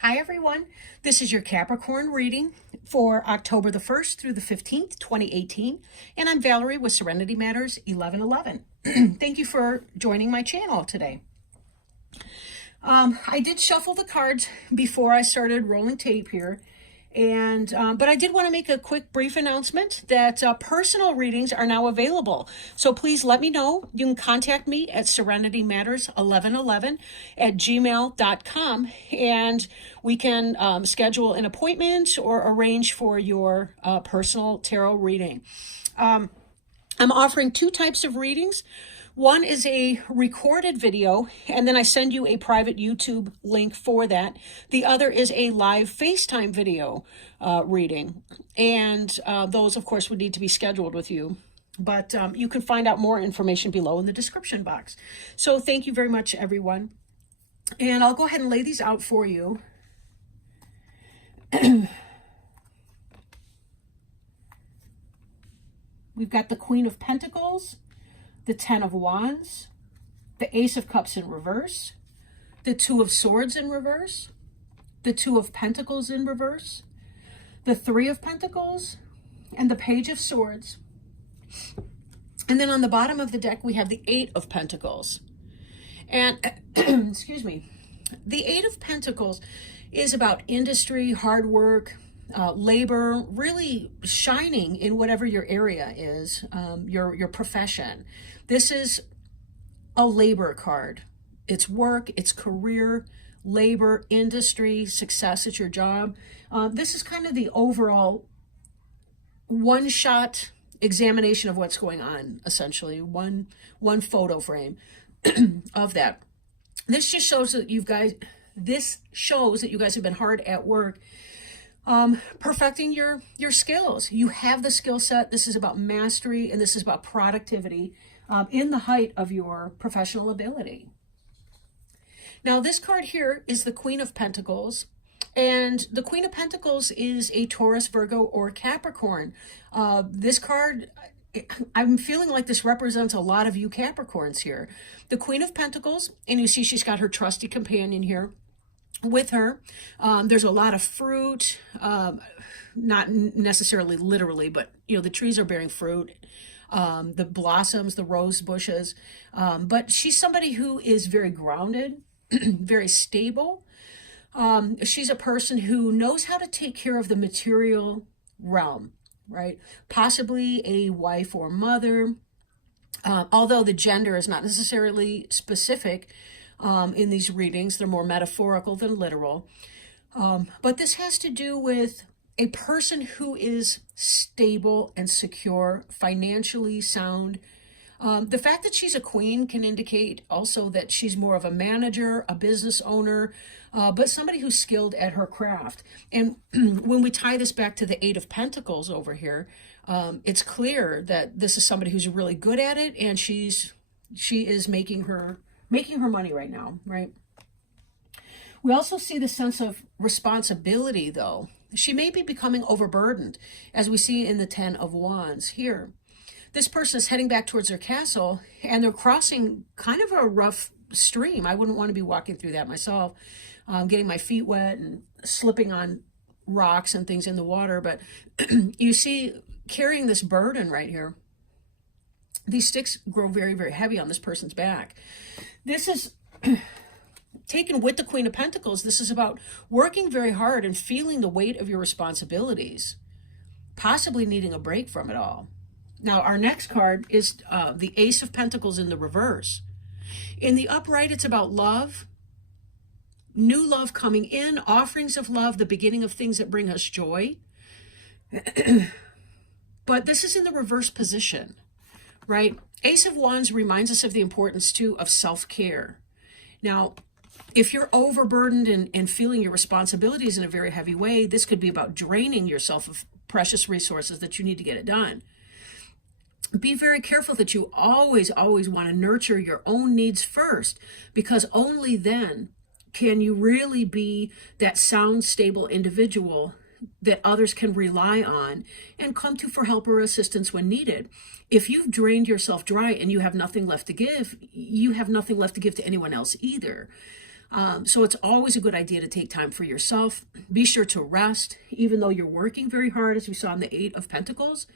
Hi everyone, this is your Capricorn reading for October the 1st through the 15th, 2018, and I'm Valerie with Serenity Matters 1111. Thank you for joining my channel today. I did shuffle the cards before I started rolling tape here, and but I did want to make a quick brief announcement that personal readings are now available. So please let me know. You can contact me at serenitymatters1111@gmail.com, and we can schedule an appointment or arrange for your personal tarot reading. I'm offering two types of readings. One is a recorded video, and then I send you a private YouTube link for that. The other is a live FaceTime video reading. And those, of course, would need to be scheduled with you. But you can find out more information below in the description box. So thank you very much, everyone. And I'll go ahead and lay these out for you. We've got the Queen of Pentacles, the Ten of Wands, the Ace of Cups in reverse, the Two of Swords in reverse, the Two of Pentacles in reverse, the Three of Pentacles, and the Page of Swords. And then on the bottom of the deck, we have the Eight of Pentacles. And, excuse me, the Eight of Pentacles is about industry, hard work, labor, really shining in whatever your area is, your profession. This is a labor card. It's work, it's career, labor, industry, success at your job. This is kind of the overall one-shot examination of what's going on, essentially, one photo frame of that. This just shows that you guys have been hard at work, perfecting your skills. You have the skill set. This is about mastery, and this is about productivity in the height of your professional ability. Now, this card here is the Queen of Pentacles, and the Queen of Pentacles is a Taurus, Virgo, or Capricorn. This card, I'm feeling like this represents a lot of you Capricorns here. The Queen of Pentacles, and you see she's got her trusty companion here with her. There's a lot of fruit, not necessarily literally, but the trees are bearing fruit, the blossoms, the rose bushes, but she's somebody who is very grounded, very stable. She's a person who knows how to take care of the material realm, right? Possibly a wife or mother, although the gender is not necessarily specific. In these readings, they're more metaphorical than literal. But this has to do with a person who is stable and secure, financially sound. The fact that she's a queen can indicate also that she's more of a manager, a business owner, but somebody who's skilled at her craft. And when we tie this back to the Eight of Pentacles over here, it's clear that this is somebody who's really good at it, and she is making her money right now, right? We also see the sense of responsibility, though. She may be becoming overburdened, as we see in the Ten of Wands here. This person is heading back towards their castle, and they're crossing kind of a rough stream. I wouldn't want to be walking through that myself, getting my feet wet and slipping on rocks and things in the water. But you see, carrying this burden right here, these sticks grow very, very heavy on this person's back. This is taken with the Queen of Pentacles. This is about working very hard and feeling the weight of your responsibilities, possibly needing a break from it all. Now, our next card is the Ace of Pentacles in the reverse. In the upright, it's about love, new love coming in, offerings of love, the beginning of things that bring us joy. But this is in the reverse position, right? Ace of Wands reminds us of the importance, too, of self-care. Now, if you're overburdened and feeling your responsibilities in a very heavy way, this could be about draining yourself of precious resources that you need to get it done. Be very careful that you always want to nurture your own needs first, because only then can you really be that sound, stable individual that others can rely on and come to for help or assistance when needed. If you've drained yourself dry and you have nothing left to give, you have nothing left to give to anyone else either. So it's always a good idea to take time for yourself. Be sure to rest, even though you're working very hard, as we saw in the Eight of Pentacles.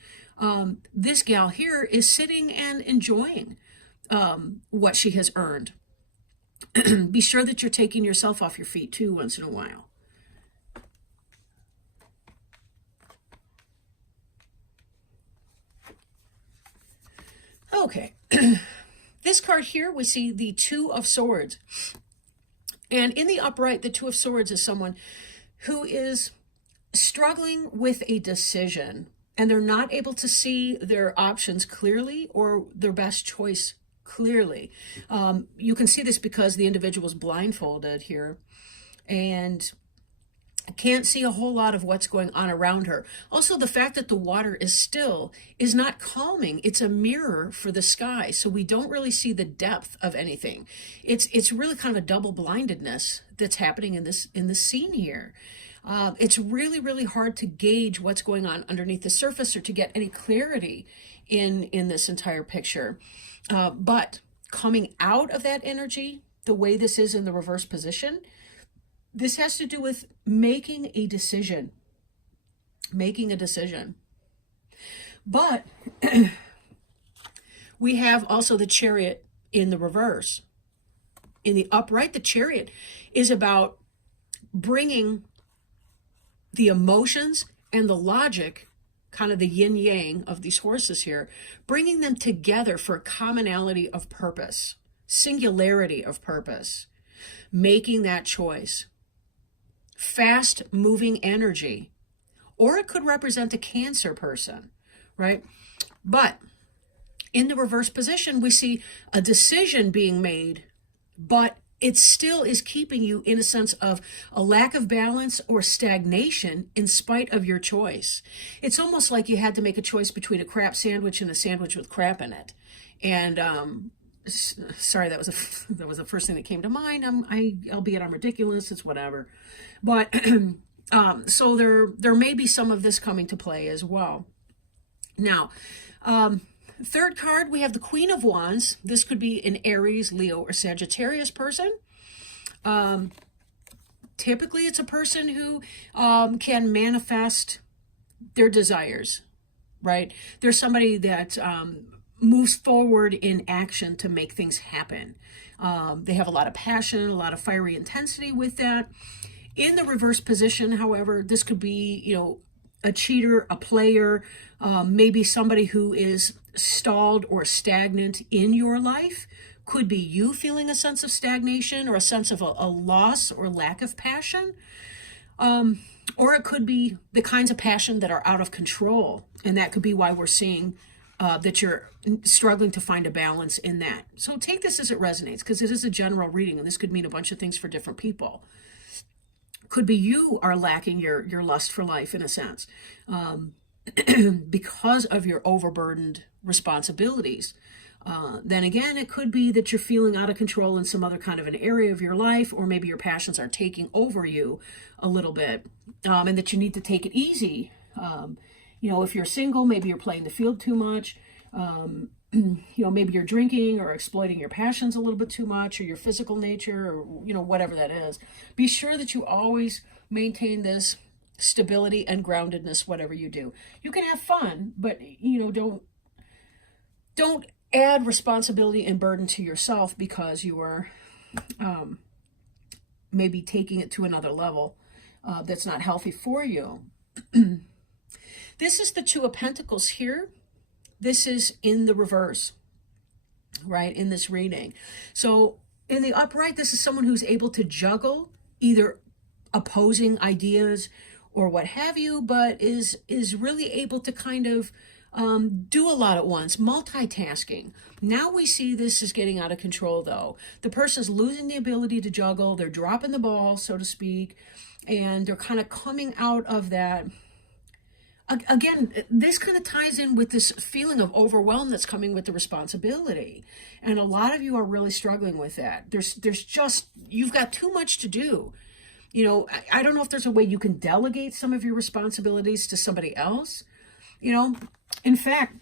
This gal here is sitting and enjoying what she has earned. Be sure that you're taking yourself off your feet too once in a while. Okay. This card here, we see the Two of Swords. And in the upright, the Two of Swords is someone who is struggling with a decision, and they're not able to see their options clearly or their best choice clearly. You can see this because the individual is blindfolded here and can't see a whole lot of what's going on around her. Also, the fact that the water is still is not calming. It's a mirror for the sky, so we don't really see the depth of anything. It's really kind of a double blindedness that's happening in this scene here. It's really, really hard to gauge what's going on underneath the surface or to get any clarity in this entire picture. But coming out of that energy, the way this is in the reverse position, this has to do with making a decision. Making a decision. But we have also the Chariot in the reverse. In the upright, the Chariot is about bringing the emotions and the logic, kind of the yin-yang of these horses here, bringing them together for a commonality of purpose, singularity of purpose, making that choice. Fast moving energy, or it could represent a Cancer person, right? But in the reverse position, we see a decision being made, but it still is keeping you in a sense of a lack of balance or stagnation in spite of your choice. It's almost like you had to make a choice between a crap sandwich and a sandwich with crap in it. And sorry, that was the first thing that came to mind. Albeit I'm ridiculous, it's whatever. But so there may be some of this coming to play as well. Now, third card, we have the Queen of Wands. This could be an Aries, Leo, or Sagittarius person. Typically, it's a person who can manifest their desires, right? There's somebody that moves forward in action to make things happen. They have a lot of passion, a lot of fiery intensity with that. In the reverse position, however, this could be, a cheater, a player, maybe somebody who is stalled or stagnant in your life. Could be you feeling a sense of stagnation or a sense of a loss or lack of passion. Or it could be the kinds of passion that are out of control. And that could be why we're seeing that you're struggling to find a balance in that. So take this as it resonates, because it is a general reading, and this could mean a bunch of things for different people. Could be you are lacking your lust for life in a sense because of your overburdened responsibilities. Then again, it could be that you're feeling out of control in some other kind of an area of your life, or maybe your passions are taking over you a little bit, and that you need to take it easy. If you're single, maybe you're playing the field too much. Maybe you're drinking or exploiting your passions a little bit too much, or your physical nature, or, whatever that is. Be sure that you always maintain this stability and groundedness, whatever you do. You can have fun, but, don't add responsibility and burden to yourself because you are maybe taking it to another level that's not healthy for you. This is the Two of Pentacles here. This is in the reverse, right, in this reading. So in the upright, this is someone who's able to juggle either opposing ideas or what have you, but is really able to kind of do a lot at once, multitasking. Now we see this is getting out of control, though. The person's losing the ability to juggle. They're dropping the ball, so to speak, and they're kind of coming out of that. Again, this kind of ties in with this feeling of overwhelm that's coming with the responsibility. And a lot of you are really struggling with that. There's just, you've got too much to do. I don't know if there's a way you can delegate some of your responsibilities to somebody else. In fact,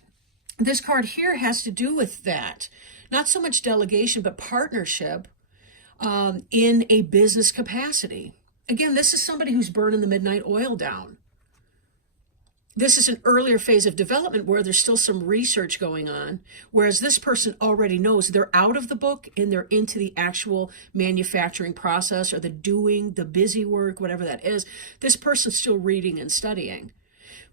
this card here has to do with that. Not so much delegation, but partnership. in a business capacity. Again, this is somebody who's burning the midnight oil down. This is an earlier phase of development where there's still some research going on, whereas this person already knows they're out of the book and they're into the actual manufacturing process or the doing, the busy work, whatever that is. This person's still reading and studying.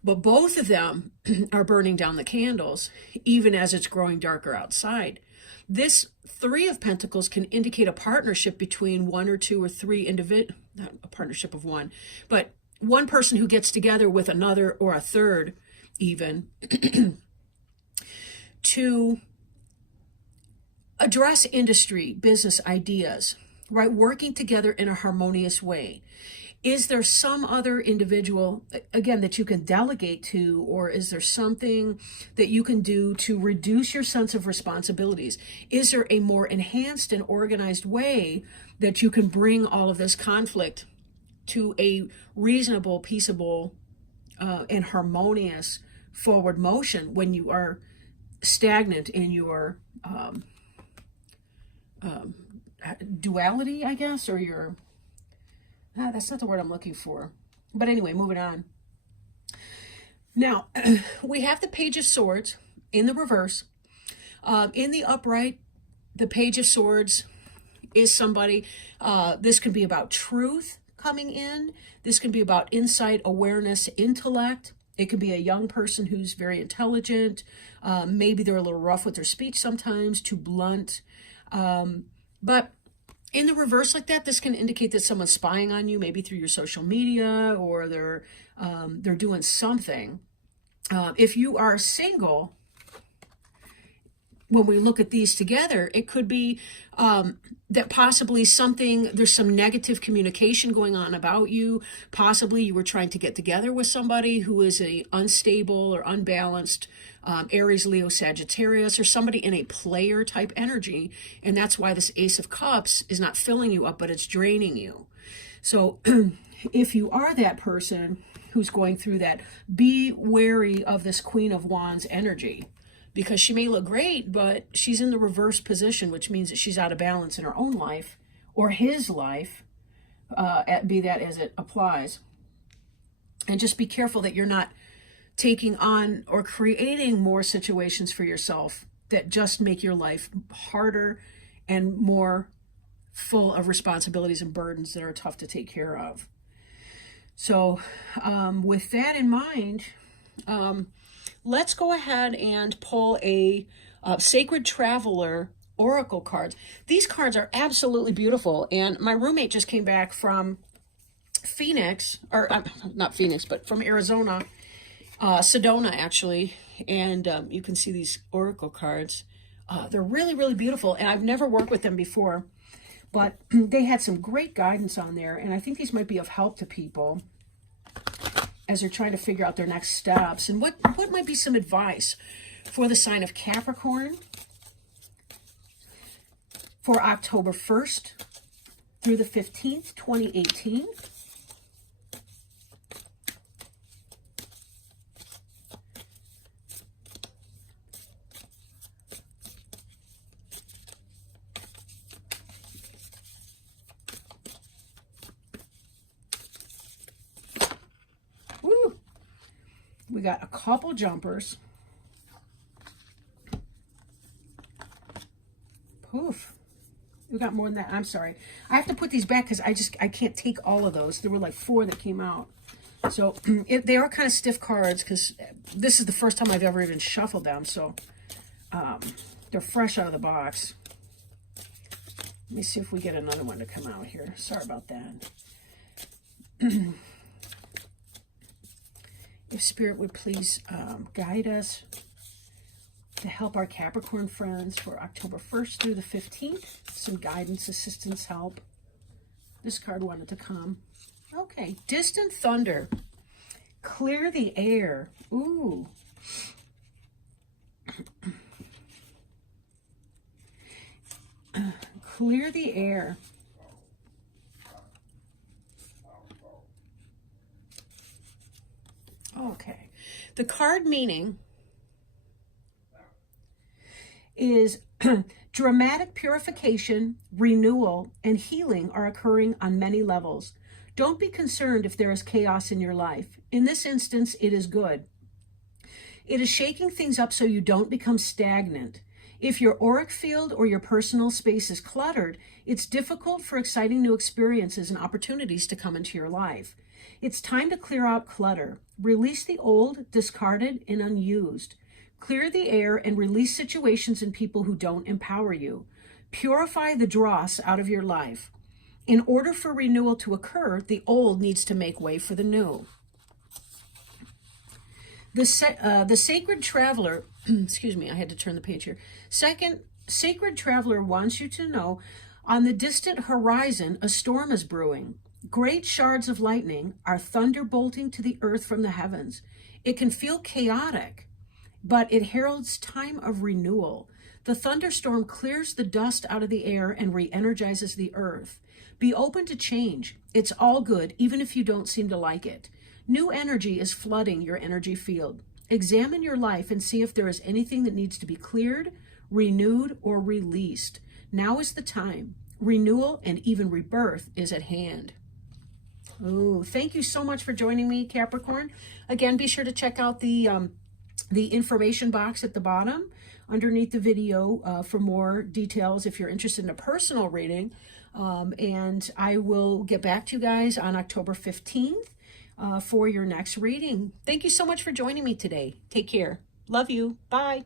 But both of them are burning down the candles, even as it's growing darker outside. This Three of Pentacles can indicate a partnership between one or two or three individuals, not a partnership of one, but one person who gets together with another or a third even to address industry, business ideas, right? Working together in a harmonious way. Is there some other individual, again, that you can delegate to, or is there something that you can do to reduce your sense of responsibilities? Is there a more enhanced and organized way that you can bring all of this conflict to a reasonable, peaceable, and harmonious forward motion when you are stagnant in your duality, I guess, or your... that's not the word I'm looking for. But anyway, moving on. Now, we have the Page of Swords in the reverse. In the upright, the Page of Swords is somebody, this can be about truth coming in. This can be about insight, awareness, intellect. It could be a young person who's very intelligent. Maybe they're a little rough with their speech sometimes, too blunt. But in the reverse like that, this can indicate that someone's spying on you, maybe through your social media, or they're doing something. If you are single, when we look at these together, it could be that possibly there's some negative communication going on about you. Possibly you were trying to get together with somebody who is a unstable or unbalanced Aries, Leo, Sagittarius, or somebody in a player type energy. And that's why this Ace of Cups is not filling you up, but it's draining you. So if you are that person who's going through that, be wary of this Queen of Wands energy, because she may look great, but she's in the reverse position, which means that she's out of balance in her own life or his life, be that as it applies. And just be careful that you're not taking on or creating more situations for yourself that just make your life harder and more full of responsibilities and burdens that are tough to take care of. So with that in mind, let's go ahead and pull a Sacred Traveler Oracle cards. These cards are absolutely beautiful. And my roommate just came back from Phoenix, or not Phoenix, but from Arizona, Sedona actually. And you can see these Oracle cards. They're really, really beautiful. And I've never worked with them before, but they had some great guidance on there. And I think these might be of help to people as they're trying to figure out their next steps. And what might be some advice for the sign of Capricorn for October 1st through the 15th, 2018. We got a couple jumpers. Poof. We got more than that. I'm sorry. I have to put these back because I can't take all of those. There were like 4 that came out. So they are kind of stiff cards because this is the first time I've ever even shuffled them. So they're fresh out of the box. Let me see if we get another one to come out here. Sorry about that. If Spirit would please guide us to help our Capricorn friends for October 1st through the 15th. Some guidance, assistance, help. This card wanted to come. Okay. Distant thunder. Clear the air. Ooh. Clear the air. Okay. The card meaning is dramatic purification, renewal, and healing are occurring on many levels. Don't be concerned if there is chaos in your life. In this instance, it is good. It is shaking things up so you don't become stagnant. If your auric field or your personal space is cluttered, it's difficult for exciting new experiences and opportunities to come into your life. It's time to clear out clutter. Release the old, discarded, and unused. Clear the air and release situations and people who don't empower you. Purify the dross out of your life. In order for renewal to occur, the old needs to make way for the new. The sacred traveler, excuse me, I had to turn the page here. Second, sacred traveler wants you to know on the distant horizon, a storm is brewing. Great shards of lightning are thunderbolting to the earth from the heavens. It can feel chaotic, but it heralds time of renewal. The thunderstorm clears the dust out of the air and re-energizes the earth. Be open to change. It's all good, even if you don't seem to like it. New energy is flooding your energy field. Examine your life and see if there is anything that needs to be cleared, renewed, or released. Now is the time. Renewal and even rebirth is at hand. Ooh, thank you so much for joining me, Capricorn. Again, be sure to check out the information box at the bottom underneath the video for more details if you're interested in a personal reading. And I will get back to you guys on October 15th for your next reading. Thank you so much for joining me today. Take care. Love you. Bye.